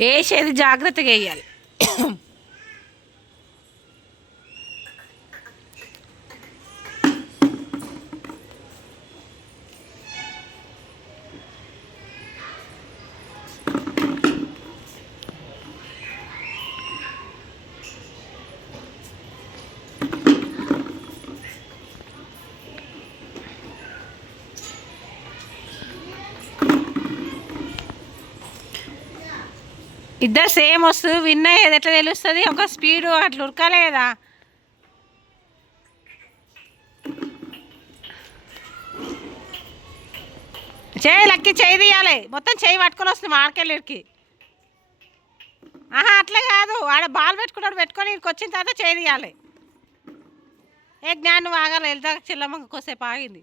వేసేది జాగ్రత్తగా వేయాలి. ఇద్దరు సేమ్ వస్తుంది విన్ అయ్యేది ఎట్లా తెలుస్తుంది? ఒక స్పీడు అట్లా ఉరకలేదా? చేయి లక్కి చేయి తీయాలి. మొత్తం చేయి పట్టుకొని వస్తుంది మార్కెళ్ళకి ఆహా అట్లా కాదు. ఆడ బాల్ పెట్టుకున్నాడు పెట్టుకొని ఇక్కడికి వచ్చిన తర్వాత చేయి తీయాలి. ఏ జ్ఞానం ఆగాలి. వెళ్తా చిల్లమ్మ కొద్దిసేపు ఆగింది.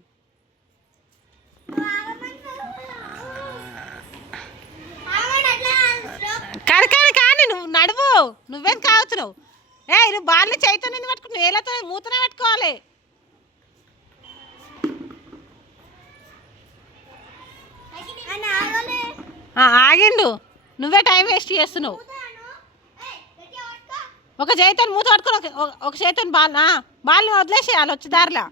కానీ కానీ నువ్వు నడువు. నువ్వేం కావచ్చు నువ్వు ఏ నువ్వు బాల్ని చేయితో నిన్ను పట్టుకుని వేలతో మూతనే పెట్టుకోవాలి. ఆగిండు. నువ్వే టైం వేస్ట్ చేస్తున్నావు. ఒక చేతితో మూత పట్టుకొని ఒక- చేతితో బాల్ బాల్ని వదిలేసేయాలి వచ్చి దారిలో.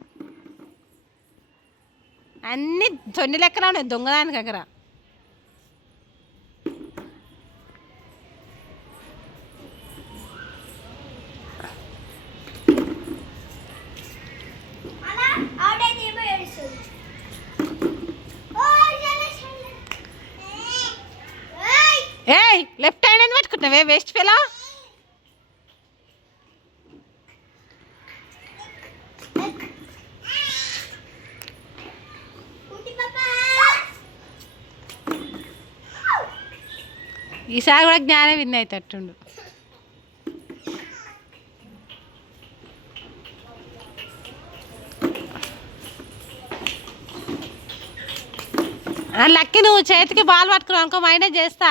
అన్ని తొన్ని లెక్కన ఉన్నాయి దొంగదాని దగ్గర. హ్యాండ్ వేస్ట్ ఫెలా ఈసారి కూడా జ్ఞానం విన్ అవుతట్టుండు ఆ, లక్కి నువ్వు చేతికి బాల్ పట్టుకున్నావు అనుకో మైనస్ చేస్తా.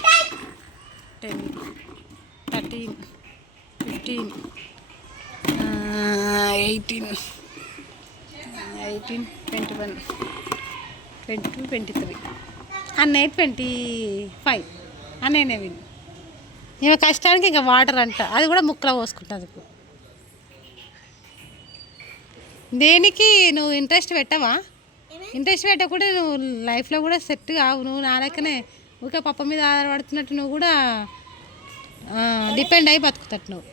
Ten thirteen fifteen eighteen eighteen twenty one twenty two twenty three అన్నయ్య ట్వంటీ ఫైవ్ అన్నయ్యనే విన్ ఈమె కష్టానికి ఇంకా వాటర్ అంట. అది కూడా ముక్కలో పోసుకుంటుంది ఇప్పుడు. దేనికి నువ్వు ఇంట్రెస్ట్ పెట్టవా? ఇంట్రెస్ట్ పెట్టకుండా నువ్వు లైఫ్లో కూడా సెట్ కావు. నువ్వు నా లెక్కనే ఊరికే పప్ప మీద ఆధారపడుతున్నట్టు నువ్వు కూడా డిపెండ్ అయి బతుకుతట్టు నువ్వు.